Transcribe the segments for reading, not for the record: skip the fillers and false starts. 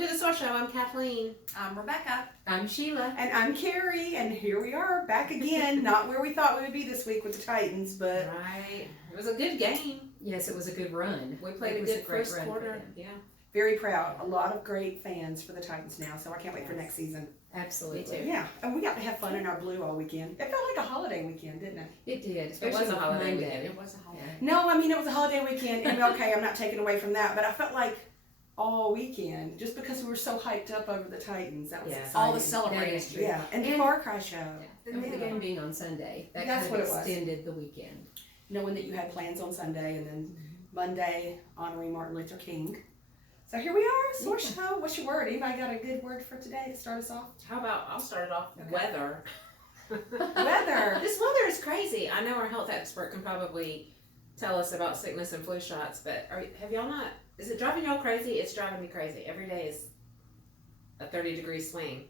to the SOAR Show. I'm Kathleen. I'm Rebecca. I'm Sheila. And I'm Carrie, and here we are, back again. Not where we thought we would be this week with the Titans, but... Right. It was a good game. Yes, it was a good run. We played a good first quarter. Yeah. Very proud. A lot of great fans for the Titans now, so I can't wait for next season. Absolutely. Me too. Yeah, and we got to have fun in our blue all weekend. It felt like a holiday weekend, didn't it? It did, It especially was a holiday Monday. weekend. It was a holiday. No, I mean, it was a holiday weekend, and okay, I'm not taking away from that, but I felt like all weekend, just because we were so hyped up over the Titans. That was Yeah. exciting. All the celebrating. Yeah, and the And- Far Cry show. And with the game being on Sunday, that That's kind what of it was. extended the weekend. Knowing that you had plans on Sunday, and then Monday, honoring Martin Luther King. So here we are, SOAR Show. What's your word? Anybody got a good word for today to start us off? How about, I'll start it off. Okay. Weather. Weather. This weather is crazy. I know our health expert can probably tell us about sickness and flu shots, but have y'all not, is it driving y'all crazy? It's driving me crazy. Every day is a 30-degree swing.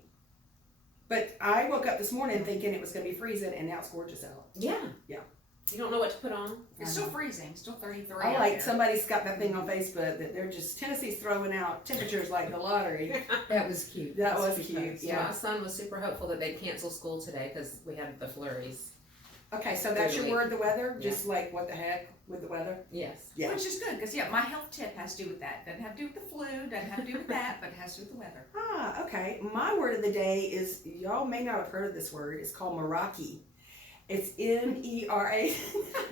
But I woke up this morning thinking it was going to be freezing, and now it's gorgeous out. Yeah. Yeah. You don't know what to put on? It's still freezing, still 33 I out like there. somebody's got that thing on Facebook that they're just, Tennessee's throwing out temperatures like the lottery. That was cute. That That's was cute. cute, yeah. My son was super hopeful that they'd cancel school today because we had the flurries. Okay, so that's your Really? word, the weather? Just like what the heck with the weather? Yes. Yeah. Which is good, because my health tip has to do with that. Doesn't have to do with the flu, doesn't have to do with that, but it has to do with the weather. Ah, okay. My word of the day is, y'all may not have heard of this word, it's called Meraki. It's M-E-R-A.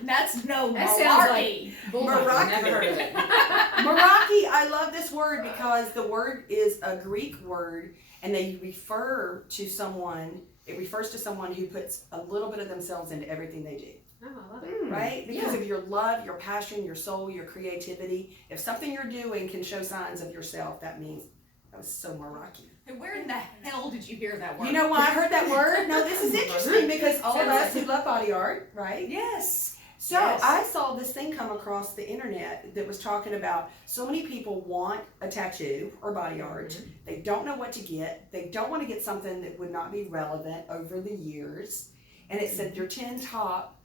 That's no That sounds like malarkey. Meraki. Never heard of it. Meraki, I love this word because the word is a Greek word, and they refer to someone, it refers to someone who puts a little bit of themselves into everything they do. Oh, I love it. Right? Because of your love, your passion, your soul, your creativity. If something you're doing can show signs of yourself, that means that was so Meraki. Hey, where in the hell did you hear that word? You know why I heard that word? No, this is interesting because all of us who love body art, right? Yes. So Yes. I saw this thing come across the internet that was talking about so many people want a tattoo or body art. They don't know what to get. They don't want to get something that would not be relevant over the years. And it said your 10 top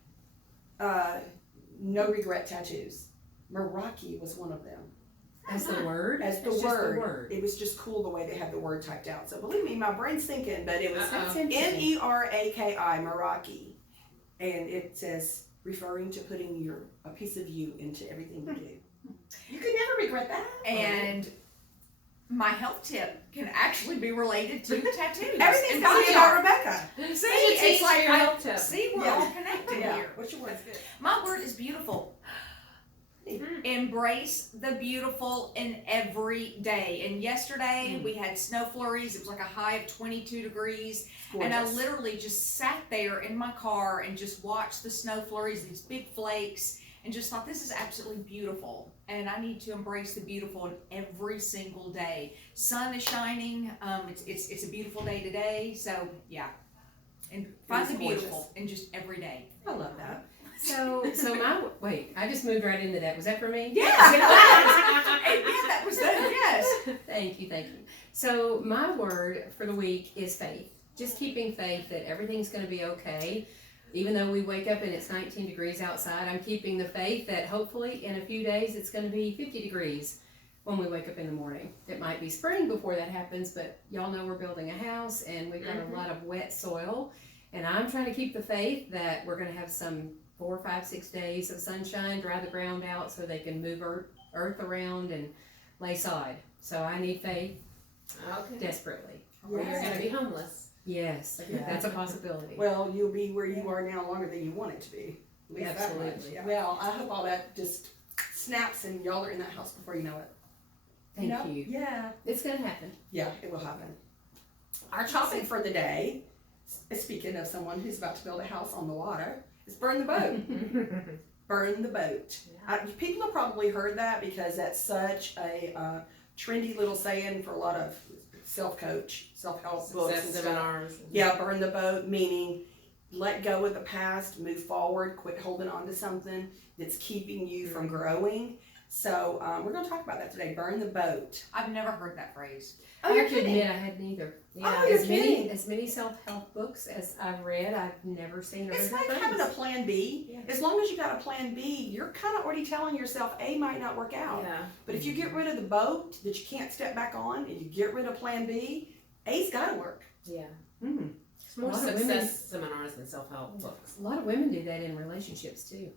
no regret tattoos. Meraki was one of them. As the word? As the It's just word. the word. It was just cool the way they had the word typed out. So believe me, my brain's thinking, but it was That's interesting. Meraki, Meraki. And it says, referring to putting a piece of you into everything you do. You could never regret that. And my health tip can actually be related to tattoos. Everything's and got to be body about art. Rebecca. See, Teach it's like, your health tip. see, we're Yeah. all connected Yeah. here. What's your word? My word is beautiful. Embrace the beautiful in every day. And yesterday we had snow flurries. It was like a high of 22 degrees. And I Gorgeous. literally just sat there in my car and just watched the snow flurries, these big flakes, and just thought, this is absolutely beautiful. And I need to embrace the beautiful in every single day. Sun is shining. It's a beautiful day today. So yeah. And find the gorgeous. beautiful in just every day. I love that. So wait, I just moved right into that. Was that for me? Yes, it was. And yeah, that was that. Yes. Thank you. So my word for the week is faith. Just keeping faith that everything's going to be okay. Even though we wake up and it's 19 degrees outside, I'm keeping the faith that hopefully in a few days it's going to be 50 degrees when we wake up in the morning. It might be spring before that happens, but y'all know we're building a house and we've got a lot of wet soil. And I'm trying to keep the faith that we're going to have some 4, 5, 6 days of sunshine, dry the ground out so they can move earth around and lay sod. So I need faith Okay. desperately. Or you're going to be homeless. Yes, Yeah. that's a possibility. Well, you'll be where you are now longer than you want it to be. At least that much. Absolutely. Well, I hope all that just snaps and y'all are in that house before you know it. Thank know? you. Yeah. It's going to happen. Yeah, it will happen. Our topic for the day, speaking of someone who's about to build a house on the water, is burn the boat. Burn the boat. People have probably heard that because that's such a trendy little saying for a lot of self-coach, self-help books and stuff. Seminars. Yeah, burn the boat, meaning let go of the past, move forward, quit holding on to something that's keeping you from growing. So we're going to talk about that today. Burn the boat. I've never heard that phrase. Oh, I you're have to kidding. admit, I hadn't either. Oh, you're as kidding. many self-help books as I've read, I've never seen or It's heard like that having a phrase. plan B. Yeah. As long as you got a plan B, you're kind of already telling yourself A might not work out. Yeah. But if you get rid of the boat that you can't step back on and you get rid of plan B, A's got to work. Yeah. Mm. It's more A lot of success women- seminars than self-help books. A lot of women do that in relationships too.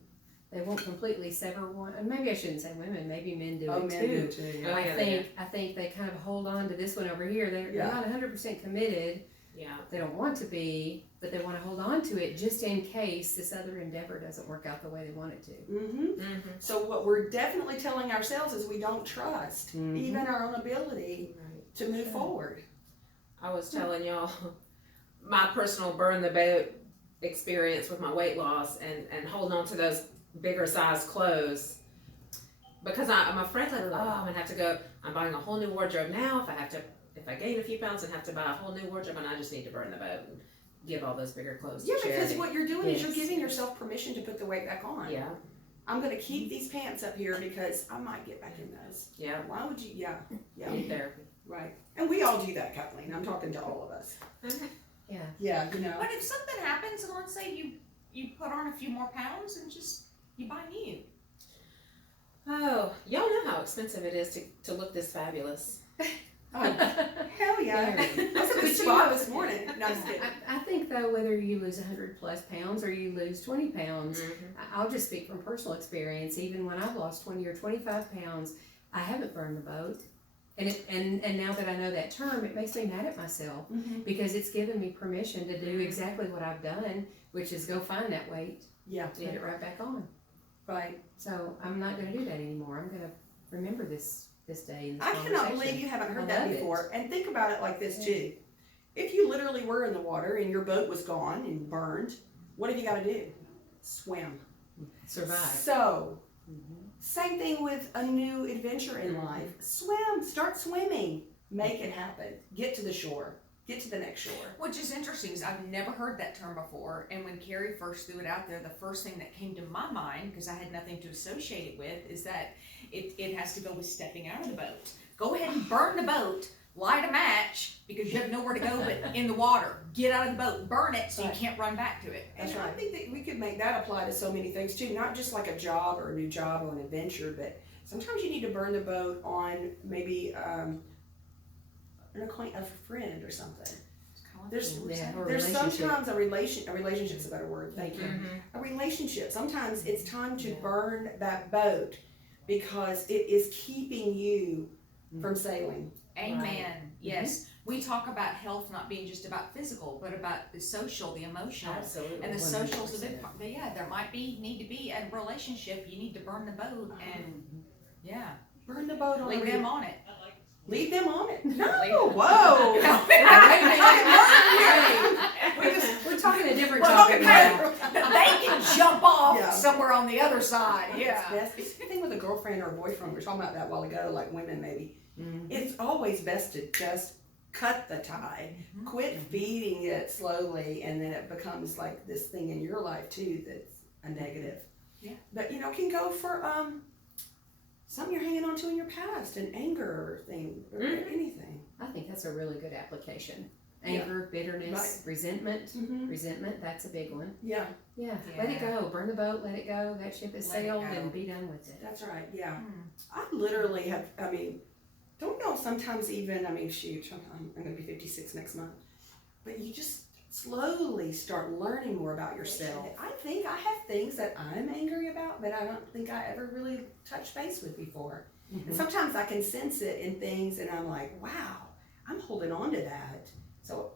They won't completely sever one. And maybe I shouldn't say women. Maybe men do it too. too. Oh, I yeah, think they kind of hold on to this one over here. They're Yeah. not 100% committed. Yeah. They don't want to be, but they want to hold on to it just in case this other endeavor doesn't work out the way they want it to. Mm-hmm. Mm-hmm. So what we're definitely telling ourselves is we don't trust Mhm. even our own ability Right. to move forward. I was telling y'all my personal burn the boat experience with my weight loss and holding on to those bigger size clothes because I'm afraid that I'm gonna have to go. I'm buying a whole new wardrobe now. If I gain a few pounds and have to buy a whole new wardrobe, and I just need to burn the boat and give all those bigger clothes Yeah, to because charity. what you're doing is you're Yes. giving yourself permission to put the weight back on. Yeah. I'm going to keep these pants up here because I might get back in those. Yeah. Why would you? Yeah. Yeah. Need therapy. Right. And we all do that, Kathleen. I'm talking to all of us. Yeah. Yeah, you know. But if something happens, and let's say you put on a few more pounds and just you buy new. Oh, y'all know how expensive it is to look this fabulous. Oh, hell yeah. Very. I was at the spa this morning. No, I'm just kidding. I think though, whether you lose 100 plus pounds or you lose 20 pounds, I'll just speak from personal experience. Even when I've lost 20 or 25 pounds, I haven't burned the boat. And now that I know that term, it makes me mad at myself Mhm. because it's given me permission to do exactly what I've done, which is go find that weight, Yeah, put it right back on. right. So I'm not going to do that anymore. I'm going to remember this day and this I cannot conversation. believe you haven't heard I that love it. before. And think about it like this too. If you literally were in the water and your boat was gone and burned, what have you got to do? Swim. Survive. So, Mhm. same thing with a new adventure in life. Swim. Start swimming. Make it happen. Get to the shore. Get to the next shore. Which is interesting because I've never heard that term before. And when Carrie first threw it out there, the first thing that came to my mind, because I had nothing to associate it with, is that it has to go with stepping out of the boat. Go ahead and burn the boat, light a match, because you have nowhere to go but in the water. Get out of the boat, burn it so Right. you can't run back to it. And I think that we could make that apply to so many things too, not just like a job or a new job or an adventure, but sometimes you need to burn the boat on maybe a friend or something. There's Yeah, or there's relationship. sometimes a relationship's a better word. Thank you. Mm-hmm. A relationship. Sometimes it's time to Yeah. burn that boat because it is keeping you from sailing. Amen. Right. Yes. We talk about health not being just about physical, but about the social, the emotional. Absolutely. And the social's a big 100%. part. But yeah, there might need to be a relationship. You need to burn the boat and yeah, Burn the boat on leave them on it. Leave them on it. No, Leave- whoa. We're talking a different We're topic talking now. They can jump off Yeah. somewhere on the other side. It's Yeah. best. It's the thing with a girlfriend or a boyfriend. We were talking about that a while ago, like women maybe. Mhm. It's always best to just cut the tie. Mhm. Quit feeding it slowly, and then it becomes like this thing in your life too that's a negative. Yeah. But can go for something you're hanging on to in your past, an anger thing or Mhm. anything. I think that's a really good application. Yeah. Anger, bitterness, resentment. Mm-hmm. Resentment, that's a big one. Yeah, Yeah, let it Yeah. go. Burn the boat, let it go. That ship has Let it sailed go. and be done with it. that's right. Yeah. Hmm. I literally have, don't know, sometimes even, shoot, I'm going to be 56 next month. But you just slowly start learning more about yourself. I think I have things that I'm angry about, but I don't think I ever really touched base with before. Mhm. And sometimes I can sense it in things and I'm like, wow, I'm holding on to that. So,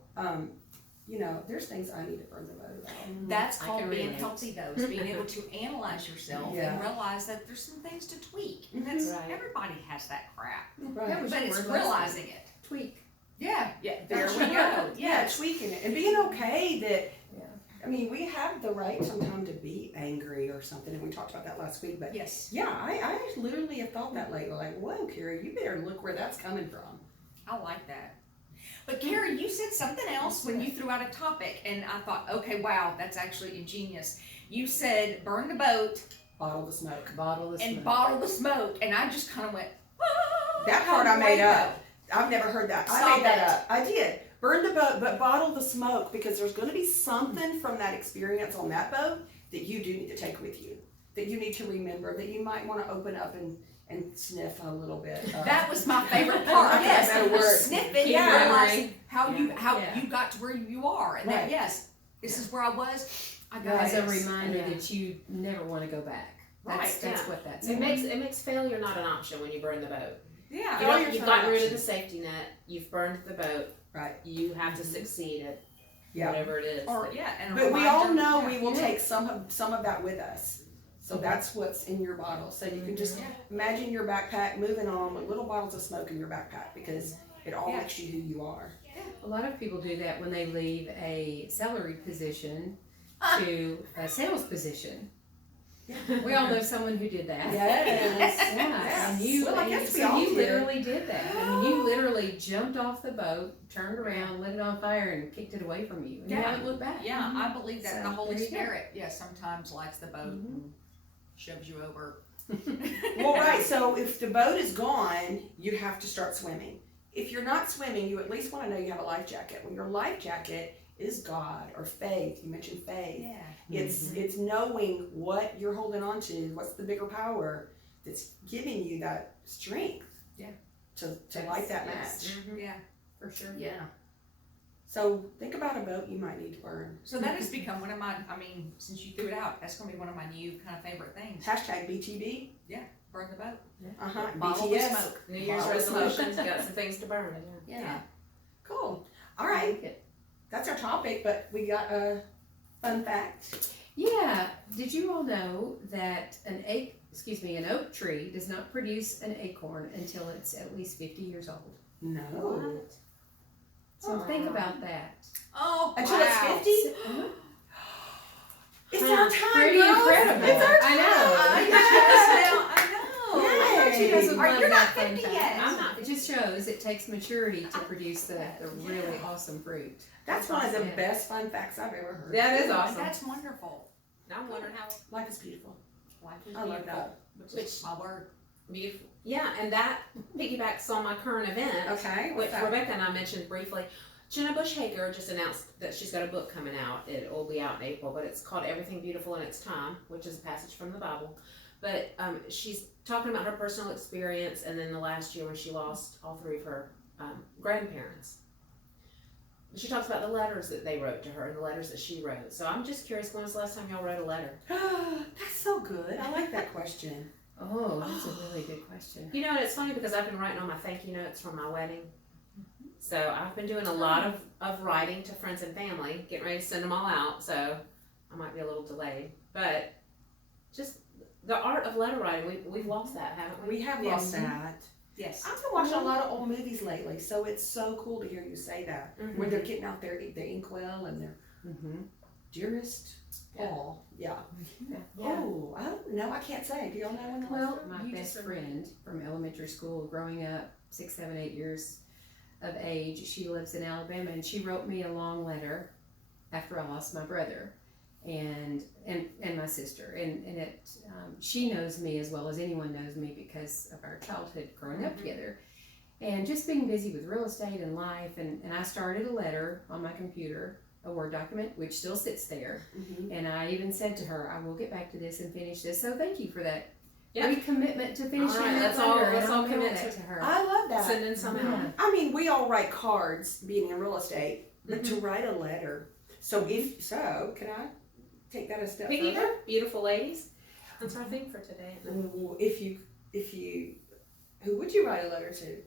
there's things I need to burn the boat about. That's I called can being relate. healthy, though, is being able to analyze yourself Yeah. and realize that there's some things to tweak. And that's Right. everybody has that crap, Right. That was but your it's word last realizing week. it. Tweak. Yeah, there That's we right. go. Yeah, Yes. tweaking it and being okay that, Yeah. we have the right sometimes to be angry or something, and we talked about that last week, but Yes. yeah, I literally have thought that lately, like, whoa, Carrie, you better look where that's coming from. I like that. But Carrie, you said something else when you threw out a topic, and I thought, okay, wow, that's actually ingenious. You said burn the boat bottle the smoke. Bottle the and smoke. bottle the smoke, and I just kind of went, That how part I made great up. I've never heard that. I Stop made that it. up. I did. Burn the boat, but bottle the smoke, because there's going to be something from that experience on that boat that you do need to take with you, that you need to remember, that you might want to open up and sniff a little bit. That was my favorite part. Okay, Yes, that'll work. sniff it, Yeah. and realize how Yeah. you got to where you are, and Right. then yes, this is where I was. I got As a this. reminder Yeah. that you never want to go back. Right, That's yeah. what that's It for. makes failure not an option when you burn the boat. Yeah. Failure- Failure's You've not gotten an rid of option. the safety net. You've burned the boat. Right. You have to succeed at Yeah. whatever it is. Or yeah, and a But we all reminder. know Yeah. we will Yeah. take some of that with us. So that's what's in your bottle. So you can just imagine your backpack moving on with little bottles of smoke in your backpack, because it all Yeah. makes you who you are. A lot of people do that when they leave a salary position to a sales position. We all know someone who did that. Yes. Yeah, and you, Well, I and guess we so all you did. literally did that. I mean, you literally jumped off the boat, turned around, lit it on fire, and kicked it away from you. And you Yeah. haven't looked back. Yeah, I believe that So, the Holy there you go. Spirit, yeah, sometimes lights the boat and shoves you over. Well, right. So if the boat is gone, you have to start swimming. If you're not swimming, you at least want to know you have a life jacket. Well, your life jacket is God or faith. You mentioned faith. Yeah. It's knowing what you're holding on to. What's the bigger power that's giving you that strength? Yeah. To light that Yes. match. Yeah. For sure. Yeah. So think about a boat you might need to burn. So that has become one of my, I mean, since you threw it out, that's gonna be one of my new kind of favorite things. Hashtag BTB. Burn the boat. BTS. Bottle the smoke. New Year's Bottle of smoke. resolutions. Got some things to burn. Yeah. Cool. All I right. like it. That's our topic, but we got a fun fact. Yeah. Did you all know that an oak tree does not produce an acorn until it's at least 50 years old? No. What? So think about that. Oh, Until wow. it's 50? Uh-huh. It's our time, Pretty girls. incredible. It's our I time. know. I Yes. know. You guys would Are love you that not fun 50 fact. yet? I'm not. It just shows it takes maturity to produce the really awesome fruit. That's one of the Yeah. best fun facts I've ever heard. That is awesome. That's wonderful. I'm wondering how Life is beautiful. Life is I love beautiful. that. Which is my word. beautiful. Yeah, and that piggybacks on my current event, Okay. which What's that? Rebecca and I mentioned briefly. Jenna Bush Hager just announced that she's got a book coming out. It will be out in April, but it's called Everything Beautiful in Its Time, which is a passage from the Bible. But she's talking about her personal experience, and then the last year when she lost all three of her grandparents. She talks about the letters that they wrote to her and the letters that she wrote. So I'm just curious, when was the last time y'all wrote a letter? That's so good. I like that question. Oh, that's a really good question. You know, and it's funny because I've been writing all my thank you notes from my wedding. So I've been doing a lot of writing to friends and family, getting ready to send them all out. So I might be a little delayed. But just the art of letter writing, we've lost that, haven't we? We have Yes. lost that. Yes. I've been watching a lot of old movies lately, so it's so cool to hear you say that. When they're getting out their inkwell and their Mm-hmm. dearest Yeah. Paul. Yeah. Yeah. Oh, I don't know. I can't say. Do y'all know when that was? Well, my You best just- friend from elementary school, growing up, 6, 7, 8 years of age, she lives in Alabama, and she wrote me a long letter after I lost my brother and my sister, and it she knows me as well as anyone knows me because of our childhood growing up together, and just being busy with real estate and life, and I started a letter on my computer, a Word document, which still sits there. Mm-hmm. And I even said to her, I will get back to this and finish this. So thank you for that Yeah. recommitment to finishing All right, that let's all- letter. let's and all I'll mail commit that to- to her. I love that. Sending some out. Yeah. I mean, we all write cards, being in real estate, but to write a letter. So can I take that a step further? Piggyback, beautiful ladies. That's our theme for today. Ooh, if you, who would you write a letter to?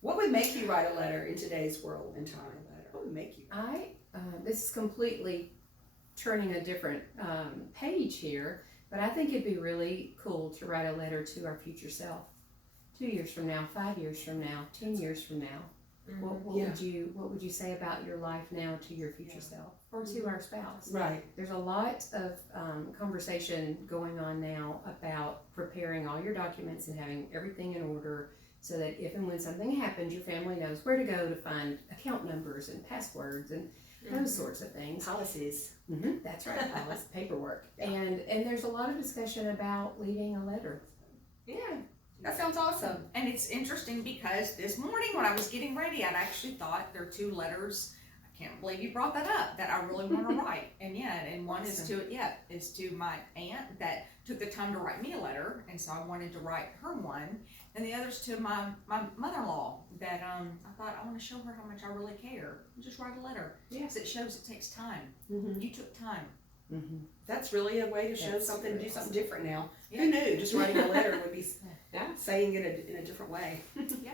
What would make you write a letter in today's world and time? What would make you? This is completely turning a different page here, but I think it'd be really cool to write a letter to our future self. 2 years from now, 5 years from now, 10 years from now. What would you say about your life now to your future self or to our spouse? Right. There's a lot of conversation going on now about preparing all your documents and having everything in order so that if and when something happens, your family knows where to go to find account numbers and passwords and those sorts of things. Policies. That's right, Alice, paperwork. And there's a lot of discussion about leaving a letter. Yeah, that sounds awesome. And it's interesting because this morning when I was getting ready, I'd actually thought there are 2 letters. I can't believe you brought that up, that I really want to write. And and one is to my aunt that took the time to write me a letter, and so I wanted to write her one. And the other's to my mother-in-law that I thought I want to show her how much I really care. Just write a letter. Yes, it shows it takes time. You took time. That's really a way to show That's something, really do something awesome. different now. Yeah. Who knew just writing a letter would be Yeah. saying it in a different way? Yeah.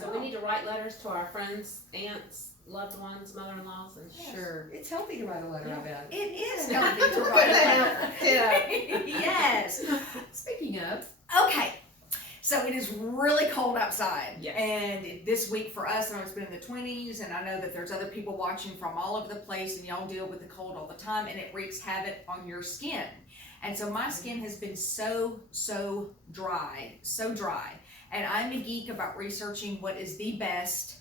So we need to write letters to our friends, aunts, loved ones, mother-in-laws, and Sure. It's healthy to write a letter, I bet. It is healthy to write a letter. Yes. Speaking of, Okay. So it is really cold outside. Yes. And this week for us, I know it's been in the 20s, and I know that there's other people watching from all over the place, and y'all deal with the cold all the time, and it wreaks havoc on your skin. And so my skin has been so dry. And I'm a geek about researching what is the best,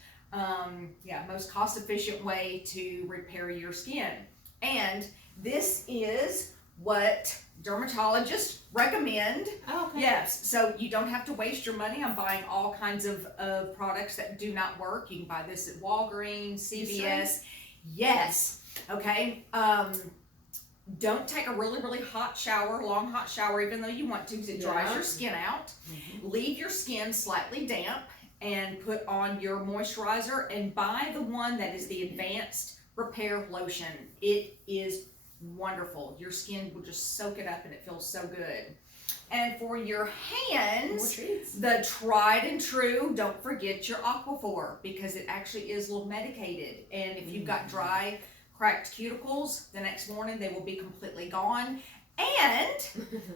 most cost-efficient way to repair your skin. And this is what dermatologists recommend. Oh, okay. Yes, so you don't have to waste your money on buying all kinds of products that do not work. You can buy this at Walgreens, CVS. Yes, okay. Don't take a really hot shower, long hot shower, even though you want to, because it dries your skin out. Leave your skin slightly damp and put on your moisturizer, and buy the one that is the advanced repair lotion. It is wonderful. Your skin will just soak it up and it feels so good. And for your hands, the tried and true, don't forget your Aquaphor, because it actually is a little medicated. And if you've got dry, cracked cuticles, the next morning they will be completely gone. And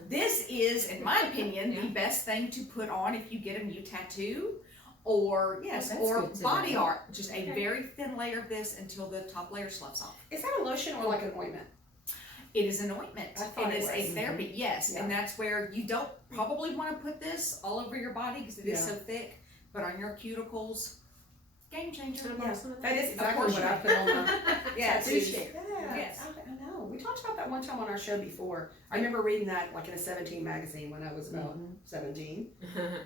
this is, in my opinion, the best thing to put on if you get a new tattoo or body art. Just a very thin layer of this until the top layer sloughs off. Is that a lotion or like an ointment? It is an ointment. I thought It is it a was. therapy, yes. Yeah. And that's where you don't probably want to put this all over your body because it is so thick, but on your cuticles, game changer. Yeah, that is exactly what I put on my Yeah, tattoo it's- sheet. Yeah, Yes. I know. We talked about that one time on our show before. I remember reading that like in a 17 magazine when I was about 17.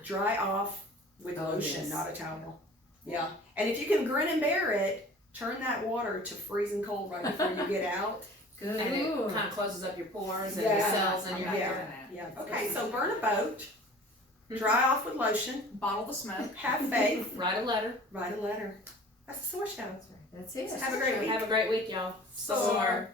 Dry off with lotion, not a towel. Yeah. And if you can grin and bear it, turn that water to freezing cold right before you get out. good. And it kind of closes up your pores and Yeah. your cells and your Yeah. Okay, so burn a boat, dry off with lotion, Bottle the smoke. have faith, Write a letter. write a letter. That's the SOAR show. That's it. Have a great week. Have a great week, y'all. SOAR.